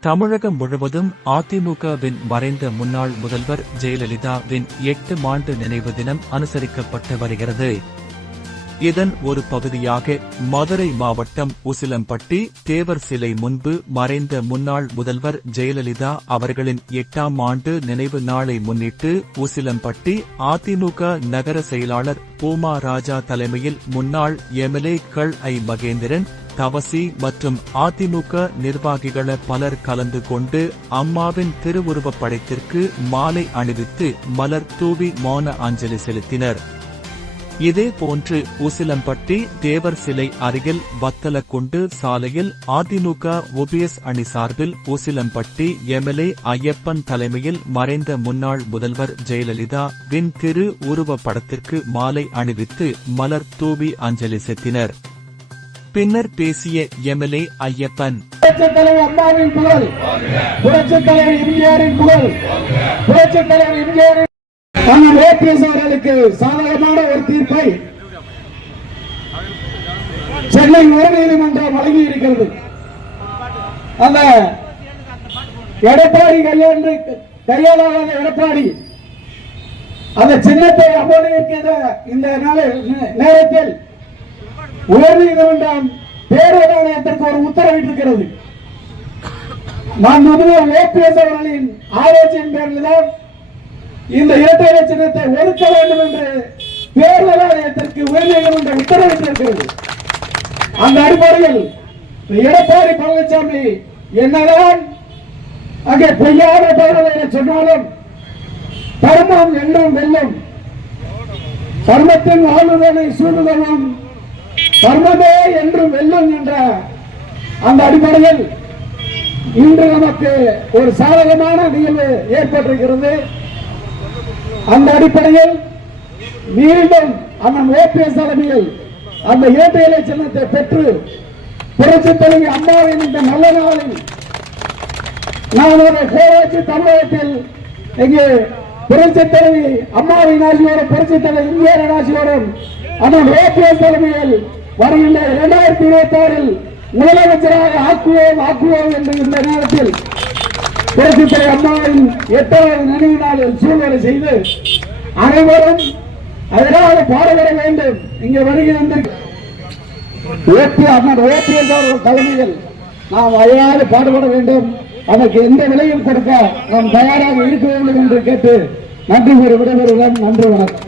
தமிழகம் முழுவதும் அதிமுகவின் மறைந்த முன்னாள் முதல்வர் ஜெயலலிதாவின் எட்டு ஆண்டு நினைவு தினம் அனுசரிக்கப்பட்டு வருகிறது. இதன் ஒரு பகுதியாக மதுரை மாவட்டம் உசிலம்பட்டி தேவர் சிலை முன்பு மறைந்த முன்னாள் முதல்வர் ஜெயலலிதா அவர்களின் எட்டாம் ஆண்டு நினைவு நாளை முன்னிட்டு உசிலம்பட்டி அதிமுக நகர செயலாளர் பூமா ராஜா தலைமையில் முன்னாள் எம்எல்ஏ கள் ஐ மகேந்திரன் தவசி மற்றும் அதிமுக நிர்வாகிகள பலர் கலந்து கொண்டு அம்மாவின் திருவுருவப் படத்திற்கு மாலை அணிவித்து மலர் தூவி மௌன அஞ்சலி செலுத்தினர். இதே போன்று உசிலம்பட்டி தேவர் சிலை அருகில் வத்தலக்குண்டு சாலையில் அதிமுக ஒபிஎஸ் அணி சார்பில் உசிலம்பட்டி எம்எல்ஏ ஐயப்பன் தலைமையில் மறைந்த முன்னாள் முதல்வர் ஜெயலலிதா வின் திரு உருவப் படத்திற்கு மாலை அணிவித்து மலர் தூவி அஞ்சலி செலுத்தினர். பின்னர் பேசிய எம்எல்ஏ ஐயப்பன் புரட்சித் தலைவர் அம்மாவின் புகழ் புரட்சித் தலைவர் எம்ஜிஆரின் புகழ் புரட்சித் தலைவர் எம்ஜிஆரின் அண்ணன் ஓபிஎஸ் அவர்களுக்கு சாதகமான ஒரு தீர்ப்பை சென்னை உயர்நீதிமன்றம் வழங்கி இருக்கிறது. அந்த எடப்பாடி கையாண்டு கையாளாத எடப்பாடி அந்த சின்னத்தை அமோதிக்கிற இந்த நேரத்தில் உயர்நீதிமன்றம் பேரவாலயத்திற்கு ஒரு உத்தரவிட்டிருக்கிறது. நான் முதல்வர் ஓபிஎஸ் அவர்களின் ஆலோசனையின் பேரில் தான் இந்த இரட்டை சின்னத்தை ஒதுக்க வேண்டும் என்று பேரூராயத்திற்கு உரிமைகள் என்ற உத்தரவிட்டிருக்கிறது. அந்த அடிப்படையில் எடப்பாடி பழனிசாமி என்னதான் அங்கே பொய்யான என சொன்னாலும் தர்மம் என்றும் வெல்லும். தர்மத்தின் ஆளுதலை சூழ்நிலையும் தர்மமே என்றும் வெல்லும் என்ற அந்த அடிப்படையில் இன்று நமக்கு ஒரு சாதகமான நிகழ்வு ஏற்பட்டிருக்கிறது. அந்த அடிப்படையில் மீண்டும் அண்ணன் ஓபிஎஸ் தலைமையில் அந்த இரட்டை இலை சின்னத்தை பெற்று புரட்சி தலைவி அம்மாவின் இந்த நல்ல நாளில் நான் ஒரு கோராட்சி தமிழகத்தில் இங்கே புரட்சி தலைவி அம்மாவின் ஆட்சியோடும் புரட்சி தலைவர் இந்தியாவின் ஆட்சியோடும் அண்ணன் ஓபிஎஸ் தலைமையில் வருகின்ற இரண்டாயிரத்தி இருபத்தி ஆறில் முதலமைச்சராக ஆக்குவோம் ஆக்குவோம் என்று இந்த நேரத்தில் புரட்சி தலைவி அம்மாவின் எட்டாவது நினைவு நாளில் சூழ்நிலை செய்து அனைவரும் அதற்காக பாடுபட வேண்டும். இங்கே வருகின்ற ஓபி அண்ணன் ஓபிஎஸ் அவர்கள் தலைமையில் நாம் அயராது பாடுபட வேண்டும். அதற்கு எந்த விலையும் கொடுக்க நாம் தயாராக இருக்க வேண்டும் என்று கேட்டு நன்றி கூறி விடைபெறுகிறேன். நன்றி வணக்கம்.